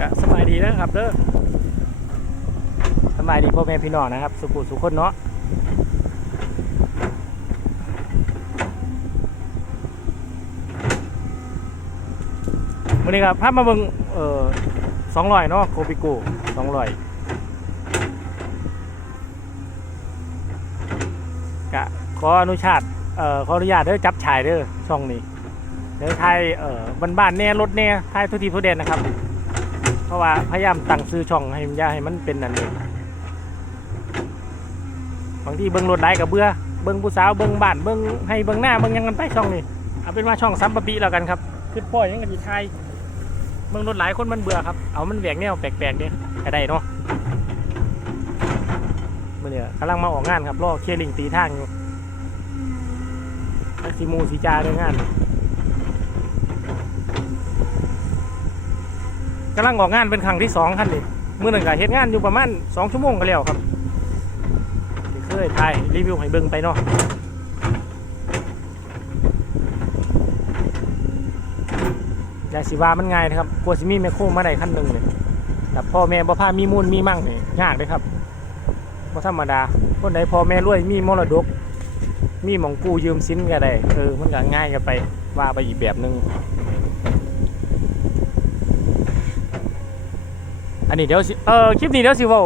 ก็สบายดีนะครับเด้อสบายดีพ่อแม่พี่น้องนะครับ สุขุสุขคนเนาะวันนี้ครับภาพมาเบิ่งเอ่อสองร้อยเนาะโคปิโกสองร้อยกะขออนุญาตเอ่อขออนุญาตเด้อจับฉายเด้อช่องนี้เดี๋ยวไทยเอ่อบ้านๆแน่รถแน่ไทยทุกทีทุกเด่นนะครับ เพราะว่าพยายามตั้งซื้อช่องให้มันยาให้มันเป็นอันนี้บางทีเบิ้งรถได้กับเบื่อเบิ้งผู้สาวเบิ้งบ้านเบิ้งให้เบิ้งหน้าเบิ้งยังกันไปช่องนี้เอาเป็นว่าช่องซัมปะปีแล้วกันครับคือพ่อยังกันอยู่ไทยเบิ้งรถหลายคนมันเบื่อครับเอามันแหวกแนวแปลกๆเนี่ยก็ได้เนาะมื่อนี้กำลังมาออกงานครับรอเคลียร์ลิงตีทางอยู่ซีมูสีจาเรื่องงาน กำลังออกงานเป็นครั้งที่สองคันนี้มื่อหนึ่งก็เฮ็ดงานอยู่ประมาณสองชั่วโมงก็แล้วครับเคยถ่ายรีวิวให้เบิ่งไปเนาะอย่าสิว่ามันง่ายนะครับกลัวสิมีแมคโครมาได้คันหนึ่งเลยแต่พ่อแม่บ่พามีมูลมีมั่งนี่ยากเลยครับบ่ธรรมดาคนใดพ่อแม่รวยมีมรดก มีหมองกู้ยืมสินก็ได้เออมันก็ง่ายกันไปว่าไปอีกแบบหนึ่ง อันนี้เดี๋ยวสิเออคลิปนี้เดี๋ยวสิเว่า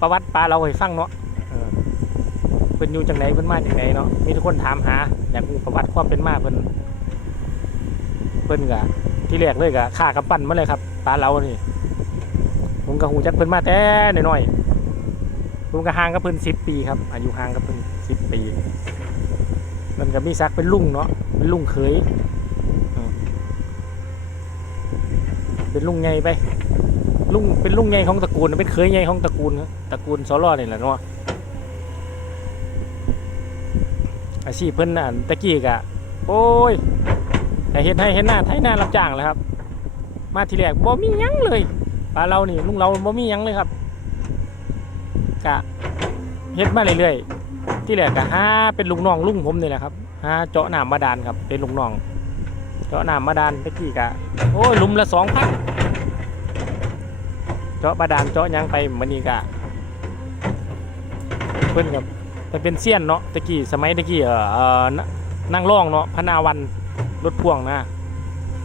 ประวัติปลาเราให้ฟังเนาะเออเพิ่นอยู่จังไหนเพิ่นมาจังไหนเนาะมีทุกคนถามหาอยากรู้ประวัติความเป็นมาเพิ่นเพิ่นก็ที่แรกเลยก็ฆ่ากำปั้นมาเลยครับปลาเรานี่ผมก็หูจักเพิ่นมาแต่น้อยๆผมก็ห่างกับเพิ่น10ปีครับอายุห่างกับเพิ่น10ปีมันก็มีซักดิ์เป็นลุงเนาะเป็นลุงเขยเออเป็นลุงไงไป ลุงเป็นลุงใหญ่ของตระกูลเป็นเคยใหญ่ของตระกูลตระกูลซอลอนี่แหละเนาะอาชีพเพิ่นน่ะตะกี้กะโอ้ยแต่เห็นให้เห็นหน้าไทยหน้ารับจ้างแหล้วครับ มาทีแรกบ่มียั้งเลยปลาเรานี่ลุงเราบ่มียั้งเลยครับกะเฮ็ดมาเรื่อยๆที่แรกกะหาเป็นลุงน้องลุงผมนี่แหละครับหาเจาะหน้ำบาดาลครับเป็นลุงน้อง เจาะหน้ำบาดาลตะกี้กะโอ้ยลุมละสองพันาะบาดาลเจาะยังไปมันนี่กะเพิ่นกับมันเป็นเซียนเนาะตะกี้สมัยตะกี้เอ่อเออนั่งนั่งร่องเนาะพนาวันรถพ่วงนะ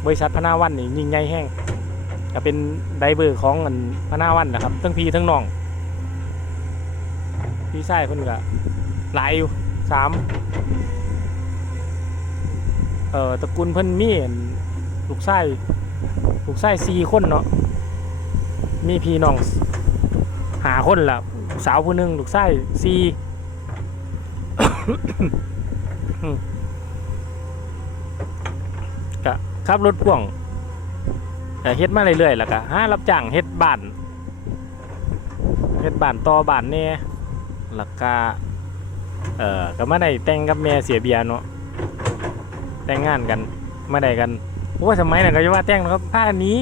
บริษัทพนาวันนี่ยิ่งใหญ่แห้งก็เป็นไดเวอร์ของอันพนาวันนะครับทั้งพี่ทั้งน้องพี่ชายเพิ่นก็หลายอยู่สามเอ่อตระกูลเพิ่นมีลูกชายลูกชายสี่คนเนาะ มีพี่น้องหาคนละสาวผู้หนึ่งลูกชายสี่กะขับรถพ่วงเฮ็ดมาเรื่อยๆแล้วก็ห้ารับจ้างเฮ็ดบ้านเฮ็ดบ้านต่อบ้านแหน่แล้วก็เอ่อก็มาได้แต่งกับแม่เสียเบียเนาะแต่งงานกันมาได้กันว่าสมัยนั้นก็จะว่าแต่งเนาะครับผ้าอันนี้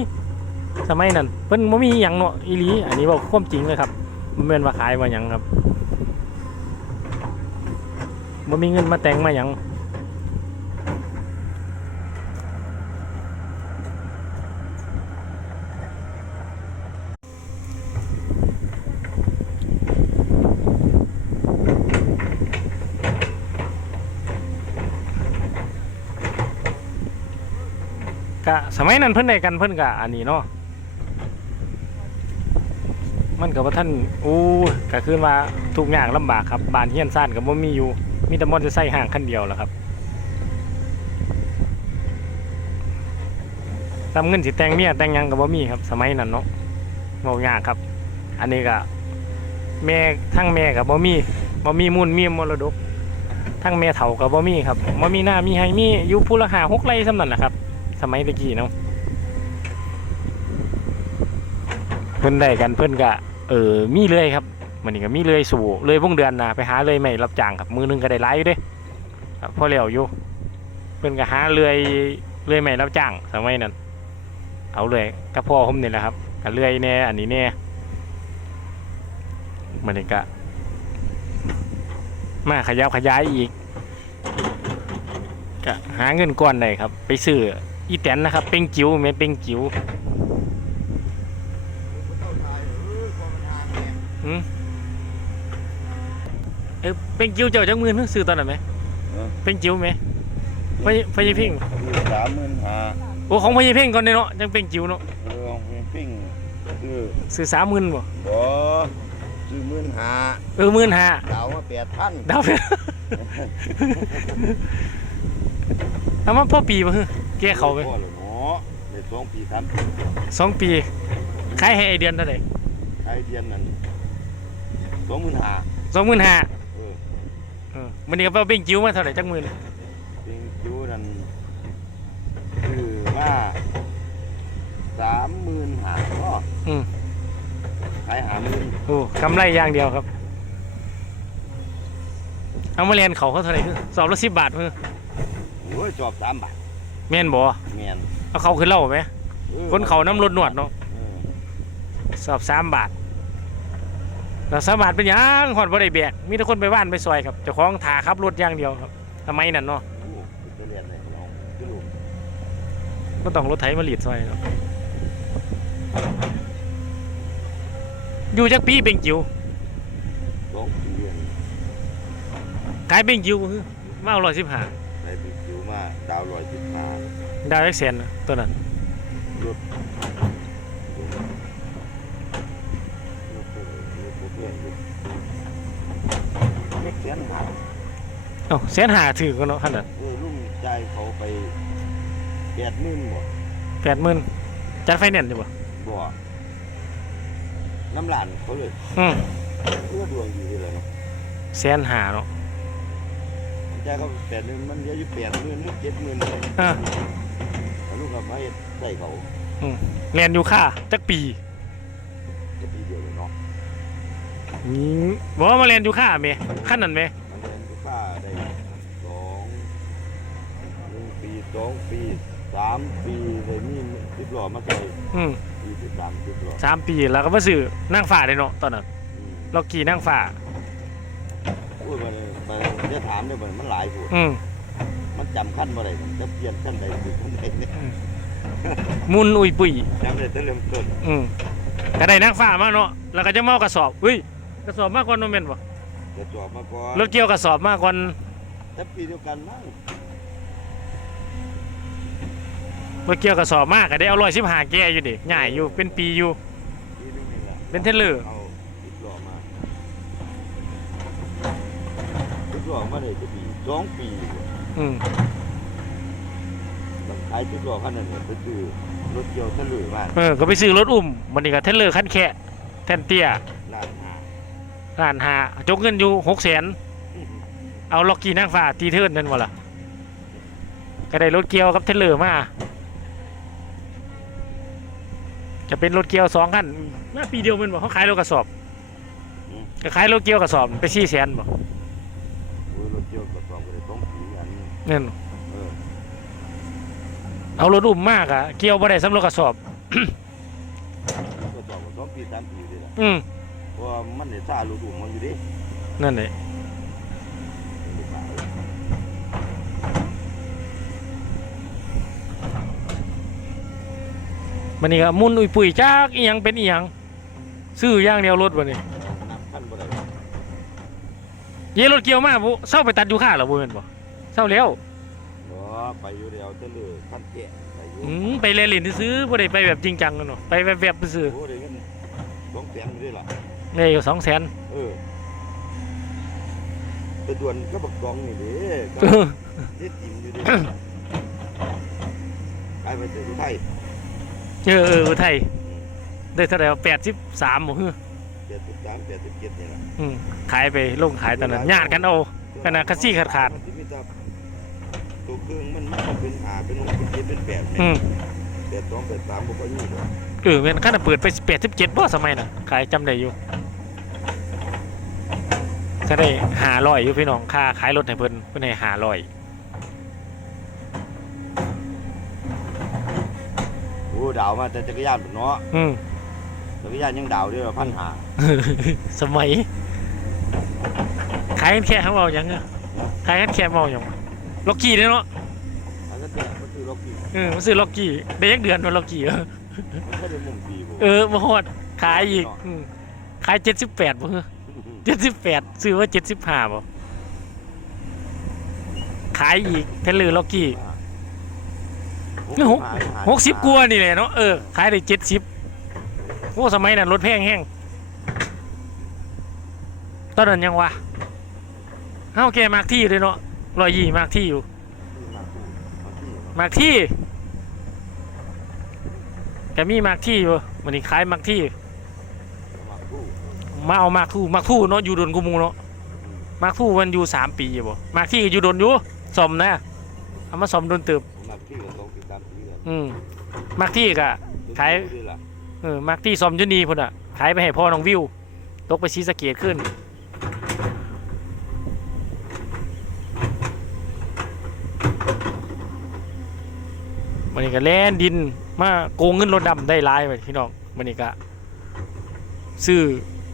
สมัยนั้นเพิ่นบ่มีหยังเนาะอีหลีอันนี้บอกความจริงเลยครับบ่แม่นว่าขายมาหยังครับบ่มีเงินมาแต่งมาหยังก็สมัยนั้นเพิ่นได้กันเพิ่นก็อันนี้เนาะ มันกับว่าท่านอู้ก็คือว่าทุกอย่างลำบากครับบ้านเฮียนซ่านกับว่ามีอยู่ มีแต่มอเตอร์ไซค์ห่างคันเดียวแหละครับทำเงินสิแต่งเมียแต่งยังกับว่ามีครับ สมัยนั้นเนาะเมายากครับ อันนี้ก็แม่ทั้งแม่กับบ่มีบ่มีมูลมีมรดก ทั้งแม่เฒ่ากับบ่มีครับบ่มีหน้ามีให้มีอยู่ผู้ละหาหกไร่สำนั่นแหละครับ สมัยตะกี้เนาะเพิ่นได้กันเพิ่นก็ เออมีเลยครับมันนี่ก็มีเลยสู่เลยวงเดือนนะไปหาเลยไม่รับจ้างครับมือหนึงก็ได้หลายอยู่เด้ครับพอแล้วอยู่เพิ่นก็หาเลยเลยไม่รับจ้างสมัยนั้นเอาเลยกับพ่อผมนี่แหละครับก็เลื่อยแน่อันนี้แน่มันนี่ก็มาขยับขยายอีกก็หาเงินก้อนได้ครับ ไปซื้ออีแตนนะครับ เป็งจิ๋วแม่เป็งจิ๋ว หืม เอ้ยเป็นกิ้วเจ้าจังมือนึกซื้อตอนนั้นไหมเออเป็นกิ้วไหมพญพญพิงคือสามหมื่นห้าโอ้ของพญพิงก่อนเด้เนาะจังเป็นกิ้วเนาะเรื่องปิ้งคือซื้อสามหมื่นบ่บ่ซื้อหมื่นห้าเออหมื่นห้าดาวมาแปดพันดาวไปเอามาพ่อปีมาฮึแก้เขาไปพ่อเลยเนาะในสองปีสามปีสองปีขายให้ไอเดือนเท่าไหร่ไอเดียนนั่น สองหมื่นห้าสองหมื่นห้าเออเออมันนี่ก็เอาเป็นกิ้วมาเท่าไหร่จังหมื่นปิ้งจูนั่นคือว่าสามหมื่นห้าก็อืมขายหาหมื่นโอ้กำไรอย่างเดียวครับ เอามาเรียนเขาเขาเท่าไหร่คือสอบละสิบบาทคือโอ้ยจอบสามบาทแม่นบ่แมนเอาเขาขึ้นเล่าไหมออคนเขาน้ำรถหนวดเนาะเออสอบสามบาท แล้วสามบาทเป็นยังหอดบ่ได้แบกมีแต่คนไปบ้านไปซอยครับเจ้าของถาขับรถอย่างเดียวครับทำไมนั่นเนาะก็ต้องรถไถมาหลีดซอยเนาะอยู่จักปีเป็นจิ๋วสองเรียนขายเป็นจิ๋วคือมาเอาร้อยสิบห้าไปเป็นจิ๋วมาดาวลอยสิบห้าดาวเอ็กเซนนตัวนั้นรถรถรถเพื่อนรถไม่ เสียนหาเอ้าแสนหาถือกันเนาะขนาดเออลุงใจายเขาไปแปดหมื่นบ่แปดหมื่นจัดไฟแนนซ์อยู่บ่บ่น้ำหลานเขาเลยอืมเพื่อดวงดีเลยเนาะแสแสนหาเนาะใจายเขาแปดหมื่นมันเหลืออยู่แปดหมื่นหรือเจ็ดหมื่นเลยอ่าแล้วลูกกับมาเฮ็ดใส่เขาเรียนอยู่ค่าจักปี จะปีเดียวเลยเนาะ นี่บอกว่ามาเรียนอยู่ค่าเมขั้นนั้นเมมันเรียนก็ค่าได้สองหนึ่งปีสองปีสามปีเลยมีสิบหล่อมาใส่อืมปีสิบสามสิบหล่อสามปีแล้วก็มาซื้อนั่งฝ่าได้เนาะตอนนั้นอืมเรากี่นั่งฝ่าโอ้ยมันมันจะถามได้บ่มันหลายผู้อืมมันจำขั้นบ่ได้จะเปลี่ยนขั้นใดคือขั้นใดเนี่ยมุนอุยปุยจำได้แต่เริ่มต้นอืมก็ได้นั่งฝ่ามาเนาะแล้วก็จะมาเอากระสอบอุ้ย กระสอบมากกว่าโนเมนบ่จะจอบมาก่อนรถเกี่ยวกระสอบมากกว่าแต่ปีเดียวกันมั้งรถเกี่ยวกระสอบมากก็ได้เอาร้อยสิบห้าแกอยู่ดิใหญ่อยู่เป็นปีอยู่ปีนึงนี่แหละเป็นเทรลเลอร์เอาสิบหล่อมาสิบหล่อมาได้จะปีสองปีอืมต้องขายสิบหล่อขั้นนั้นเนี่ยไปซื้อรถเกี่ยวทะลุมาเออก็ไปซื้อรถอุ้มมันนี่ก็เทรลเลอร์ขั้นแค่แทนเตี้ยล้านห้า ล้านหาจกเงินอยู่หกแสนเอาล็อกกี้นั่งฟ้าตีเทิร์นนั่นวะล่ะก็ได้รถเกียวกับเทรลเลอร์มาจะเป็นรถเกียวสองคันมาปีเดียวแมันบอกเขาขายรถกระสอบก็ขายรถเกียวกระสอบไปสี่แสนบอกโอ้ยรถเกี่ยวกับสองก็ได้สองปีอันนี้นั่นเออเอารถอุ้มมากอะเกียวบ่ได้สำรถกระสอบก็สองสองปีสามปีเลยล่ะอืมเพราะ ว่ามันได้ซาลูกอุ้มมันอยู่ดินั่นเลยมันนี่ก็มุนอุยปุ๋ยจักอีหยังเป็นอีหยังซื้ออย่างเดียวรถบ่นี่นับพันบ่ได้เยรถเกียวมาบุเศร้าไปตัดอยู่ค่าเหรอบ่แม่นบ่เศร้าแล้วเนาะไปอยู่เดียวทะลุพันแก่ไปอยู่อืมไปเล่นเล่นซื้อๆบ่ได้ไปแบบจริงจังกันเนาะไปแบบแบบซื้อโอ้ได้เงินสองแสนอยู่ดิล่ะ ๆได้อยู่200,000เออไปด่วนก็บักกองนี่เด้ก็เฮ็ดจิ้มอยู่ดิไปไปเจอที่ไทยเออเอออุทัยได้เท่าไหร่วะ83บ่ฮึแปดสิบสามแปดสิบเจ็ดนี่แหละอืมขายไปลงขายตอนนั้นญาติกันเอาขนาดคัสซี่ขาดๆมันสิมีแต่ตัวเครื่องมันมันเป็นหาเป็นหกเป็นเจ็ดเป็นแปดอืมแปดสองแปดสามบ่ค่อยมีหรอก เออแม่นคันนะเปิดไป87บ่สมัยน่ะขายจำได้อยู่ก็ได้500อยู่พี่น้องค่าขายรถให้เพิ่นเพิ่นให้500โอ้ดาวมาแต่จักรยานพุ่นเนาะอืมจักรยานยังดาวเด้อพันหาสมัยขายกันแค่เขาเอาหยังอะขายกันแค่เมาหยังล็อกกี้เนี่ยเนาะอันนั้นเนี่ยมันคือล็อกกี้เออมาซื้อล็อกกี้ได้ยักเดือนมาล็อกกี้เออมัน ก็ได้มุมปีบ่เออมาฮอดขายอีกอืมขายเจ็ดสิบแปดบ่เจ็ดสิบแปดซื้อว่าเจ็ดสิบห้าบ่ขายอีกเทเลอร์ล็อกกี้หกหกสิบกว่านี่แหละเนาะเออขายได้เจ็ดสิบโอ้สมัยนั้นรถแพงแห้งตอนนั้นยังวะเอ้าแกมากที่เลยเนาะรอยยี่มากที่อยู่ มากที่แกมีมากที่อยู่วันนี้ขายมากที่มาเอามากทู่มากทู่เนาะอยู่ดนกูมูเนาะมากทู่มันอยู่สามปีอยู่บ่มากที่ก็อยู่ดนอยู่สมนะเอามาสมดนเติบมาที่กับสองปีสามปีแล้วอืมมากที่ก็ ขายด้วยล่ะเออมากที่สมอยุนีพุ่นอะขายไปให้พ่อน้องวิวตกไปซีสะเกตขึ้น มันนี่ก็แล่นดิน มาโกงเงินรถดำได้หลายไปพี่น้องมันนี่ก็ซื้อ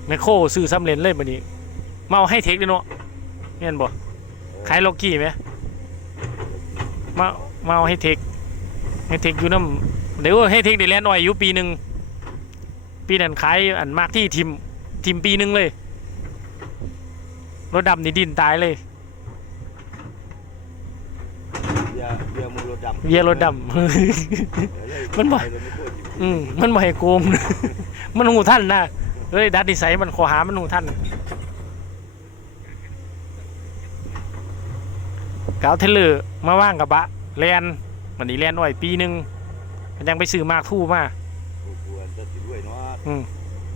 แมคโครซื้อสำเร็จเลยมันนี้มาเอาให้เทคเลยเนาะเห็นบ่ขายล็อกกี้ไหมมามาเอาให้เทคให้เทคอยู่น้ำเดี๋ยวให้เทคได้แล่นหน่อยอยู่ปีหนึ่งปีนั้นขายอันมากที่ทิมทิมปีหนึ่งเลยรถดำนี่ดินตายเลย เบียร์เบียร์มือรถดำ เวียรถดำ มันบ่ไปเลยไม่เคยหยิบอืมมันบ่ให้โกงมันหูท่านนะเลยดัดนิสัยมันขอหามันหูท่านกาวเทเลอร์มาว่างกับบะแลนมันนี่แลนหน่อยปีหนึ่งมันยังไปซื้อมากทู่มากูกลัวจะสิด้วยเนาะอืม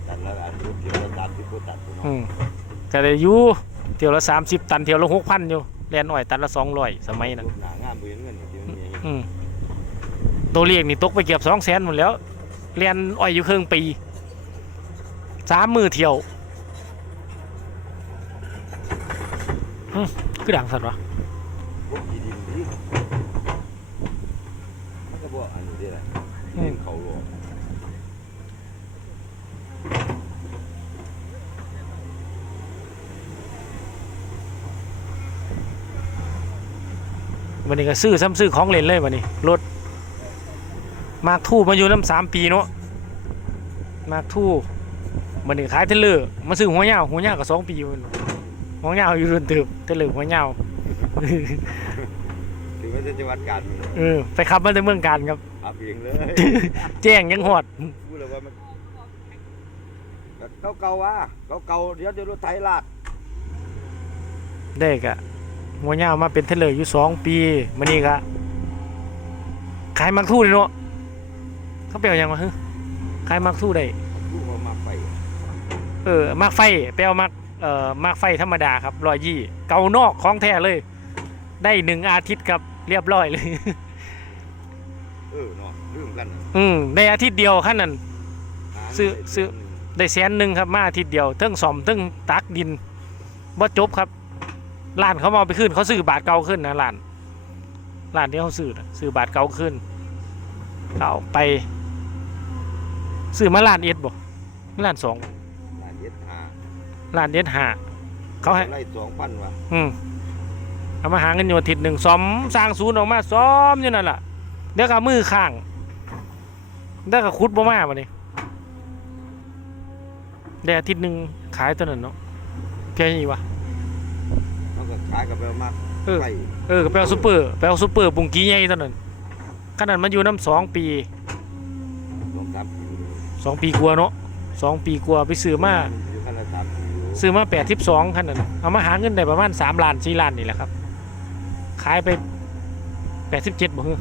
ตัดละอันรถเกี่ยวละตัดที่กูตัดกูเนาะอืมก็ได้อยู่เที่ยวละสามสิบตันเที่ยวละหกพันอยู่แลนหน่อยตันละสองร้อยสมัยนั้นรถหนางามเบือนเงินที่มันมีอืม ตัวเรียกนี่ตกไปเกือบสองแสนหมดแล้วเรียนอ้อยอยู่ครึ่งปีสามมือเที่ยวอืมคือดังสัตว์วะพวกที่ดินดีมันก็บอกอันนี้ได้แหละที่ดินเขาหลวง วันนี้ก็ซื้อซ้ำซื้อของเล่นเลยวันนี้รถมากทู่มาอยู่น้ำสามปีเนาะมากทู่วันนี้ขายเทเลอร์มาซื้อหัวเหยาวหัวเหยาวก็สองปีมันหัวเหยาวอยู่รุ่นเติบเทเลอร์หัวเหยาวถือว่าจะจังหวัดกาญเออไปขับมาจากเมืองการครับอาเพียงเลยแจ้งยังหอดพูดเลยว่ามันเก่าเก่าๆว่ะเก่าๆเดี๋ยวเดี๋ยวรถไถลาดเด็กอะ หัวเหยาวมาเป็นเทเลอร์อยู่สองปีมันนี่ก็ขายมักทู่เลยเนาะเขาเปลวยังวะฮึขายมักทู่ได้ลูกเอามาไปเออมากไฟไปเอามากเอ่อมากไฟธรรมดาครับรอยยี่ เกานอกของแท้เลย ได้หนึ่งอาทิตย์ครับเรียบร้อยเลยเออเนาะลืมกันน่ะอืมในอาทิตย์เดียวขั้นนั้นหาซื้อเงินซื้อได้แสนหนึ่งครับมาอาทิตย์เดียวเทั้งซ่อมเทั้งตักดินบ่จบครับ ร้านเขามาเอาไปขึ้นเขาซื้อบาทเก่าขึ้นนะร้านร้านที่เขาซื้อน่ะซื้อบาทเก่าขึ้นเอาไปซื้อมาล้านเอ็ดบ่ล้านสองหลานเย็ดหาล้านเอ็ดห้าเขาให้ไล่สองพันว่ะอืมเอามาหาเงินอยู่อาทิตย์หนึ่งซ้อมสร้างศูนย์ออกมาซ้อมอยู่นั่นแหละเดี๋ยวก็มือข้างเดี๋ยวก็คุดบ่มาบัดนี้เดี๋ยวอาทิตย์หนึ่งขายตัวนั้นเนาะเพียงนี้วะเขาก็ขายกันไปเอามากเออ ไปเออก็ไปเอาซูเปอร์ไปเอาซูเปอร์ปุงกี้ใหญ่ตัวนั้นขนาดมันอยู่น้ำสองปีสองสามปีสองปีกว่าเนาะสองปีกว่าไปซื้อมาอยู่กันละสามปีอยู่ซื้อมาแปดทิปสองขนาดนั้นเอามาหาเงินได้ประมาณสามล้านสี่ล้านนี่แหละครับ ขายไปแปดสิบเจ็ดบ่ฮึ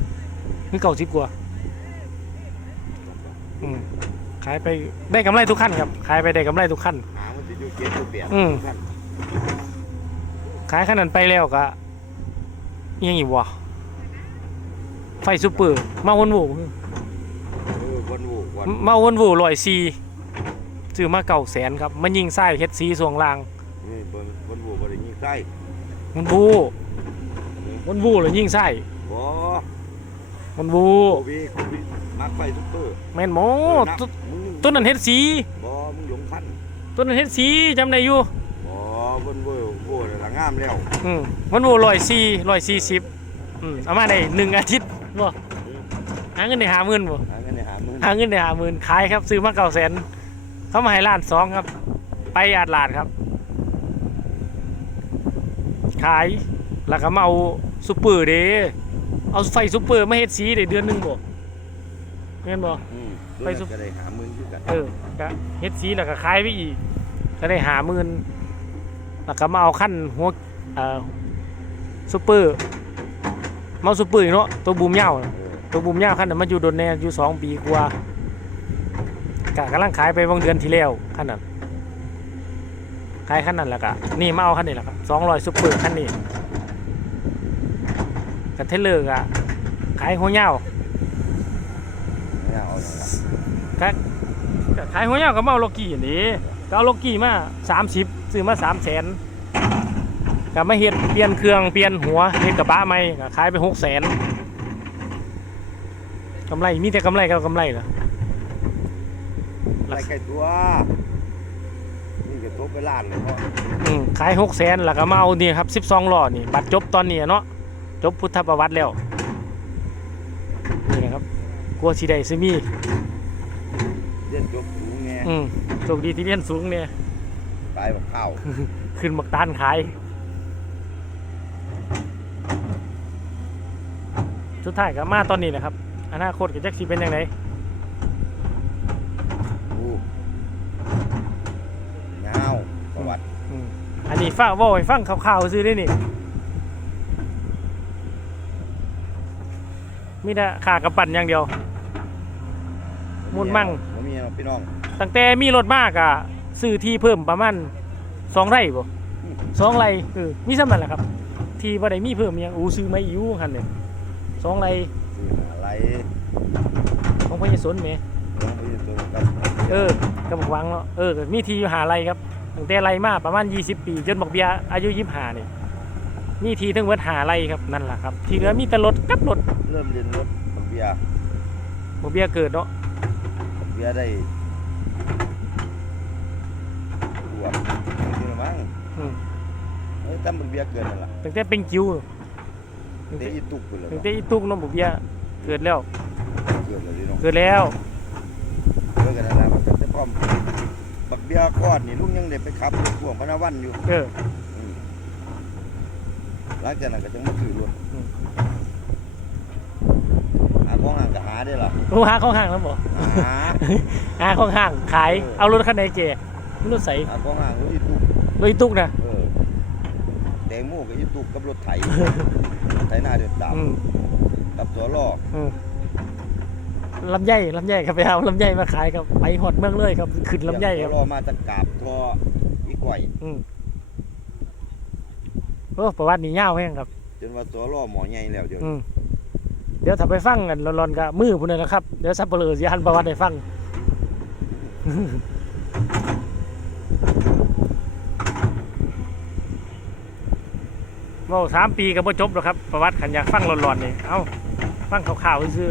คือเก้าสิบกว่าอืมขายไปได้กำไรทุกขั้นครับ ขายไปได้กำไรทุกขั้น หามันจะอยู่เจ็ดอยู่แปดอืม ขั้น ขายขนาดนั้นไปแล้วก็อิหยังอีกวะไฟซูเปอร์มาวนโวเออวันโววันมาวนโวลอยซีซื้อมาเก่าแสนครับมันยิงไส้เฮ็ดสีสวงลางนี่วันวันโววันนี้ใกล้มันโวมันโวเลยยิงไส้บ่มันโวโควิดโควิดมักไปซุปเปอร์แม่นโมเออนับต้นมึงต้นนั้นเฮ็ดสีบ่มึงหลงพันต้นนั้นเฮ็ดสีจำได้อยู่ บ่วันโวโวน่ะ งามแล้วอืมมันโวลอยซีลอยซีสิบอืมเอามาได้หนึ่งอาทิตย์บ่หาเงินได้หาหมื่นบ่หาเงินได้หาหมื่นหาเงินได้หาหมื่นขายครับซื้อมาเก้าแสนเขามาให้ล้านสองครับ ไปอาดลาดครับ ขายแล้วก็มาเอาซุปเปอร์เด้เอาไฟซุปเปอร์มาเฮ็ดสีได้เดือนหนึงบ่เห็นบ่อืมไปไปสุสุก็ได้หามึงอยู่กันเออก็เฮ็ดสีแล้วก็ขายไปอีกก็ได้หาหมื่น แล้วก็มาเอาขั้นหัวเอ่อซุปเปอร์มาเอาซุปเปอร์อีกเนาะตัวบูมยาวน่ะเออตัวบูมยาวขั้นนั้นมาอยู่โดนแน่อยู่สองปีกว่าก็กำลังขายไปบางเดือนที่แล้วขั้นนั้นขายขั้นนั้นแล้วก็นี่มาเอาขั้นนี้แหละครับสองร้อยซุปเปอร์ขั้นนี้กับเทเลอร์ก็ขายหัวยาวไม่เอาอย่างละก็ก็ขายหัวยาวก็มาเอาโลกี้นี่ก็เอาโลกี้มาสามสิบ ซื้อมาสามแสนก็มาเฮ็ดเปลี่ยนเครื่องเปลี่ยนหัวเฮ็ดกระบะใหม่ก็ขายไปหกแสนกำไรมีแต่กำไรก็กำไรเหรอไรไก่ตัวนี่ก็ตกไปล้านเลยเพราะอืมขายหกแสนแล้วก็มาเอานี่ครับสิบสองล้อนี่บัตรจบตอนนี้อะเนาะจบพุทธประวัติแล้วนี่นะครับกลัวสิได้ซื้อมีเล่นจบสูงไงอืมโชคดีที่เรียนสูงเนี่ย ตายแบบข้าวขึ้นมักตานขายสุดท้ายก็มาตอนนี้นะครับ อนาคตกับแจ็คซีเป็นยังไงดูเงาวประวัติอืมอันนี้ฟังเว่าให้ฟังข่าวๆซื้อได้นี่มีแต่ขากระปั่นอย่างเดียว มุ่นมั่ง บ่มีเนาะพี่น้องตั้งแต่มีรถมากอะ ซื้อที่เพิ่มประมาณสองไร่บ่สองไร่เออมีสำนันแหละครับ ที่บ่ได้มีเพิ่มอิหยังอูซื้อไม่อยู่คันเนี่ยสองไร่ซื้ออะไรของพญสนแหมลงไปตัวกันเออก็บอกวังเนาะ เออก็มีที่อยู่หาไร่ครับ ตั้งแต่ไร่มาประมาณ 20 ปี จนบอกเบียอายุ25นี่มีที่ทั้งหมดหาไร่ครับนั่นแหละครับ ที่เหลือมีแต่รถกับรถเริ่มเรียนรถบักเบียร์บอกเบียเกิดเนาะบักเบียร์ได้ขวบนี่ละมั้ง อืมเอ้ยตั้มบักเบียร์เกินนั่นล่ะตั้งแต่เป็นจิ๋วตั้งเตะแต่อีตุกไปเลยตั้งแต่อีตุกเนาะบอกเบียเกิดแล้ว เกินเลยพี่น้องเกิดแล้ว เกิดกันนั่นล่ะมันก็จะพร้อมบักเบียร์ก้อนนี่ลุงยังได้ไปขับรถพ่วงพระนวันอยู่เออ อืมหลังจากนั้นก็จะมาถือรถอืม หาของห่างก็หาได้ล่ะรู้หาของห้างแล้วบ่หา หาของห้างขาย เออ เอารถคันไหนเจรถใสหาของห่างรถอีตุก รถอีตุกนะเออแตงโมกับอีตุกกับรถไถ ไถหน้าเดือดดอืมำกับตัวล้ออืมลำไยลำไยครับไปเอาลำไยมาขายครับไปหอดเมืองเลยครับขึ้นลำไยครับตัวล้อมาตะกราบทออีก่อย อืมโอ้ประวัตินี่ยาวแห้งครับ จนว่าตัวล้อหมอใหญ่แล้วเดี๋ยวอืมเดี๋ยวถ้าไปฟังกันร้อนๆกับมือพุ่นนนะครับ เดี๋ยวซับเปลือสิหันประวัติให้ฟัง เว่าสามปีก็บ่จบหรอกครับ ประวัติขันอยากฟังร้อนๆนี่ เอาฟังข่าวๆซื่อ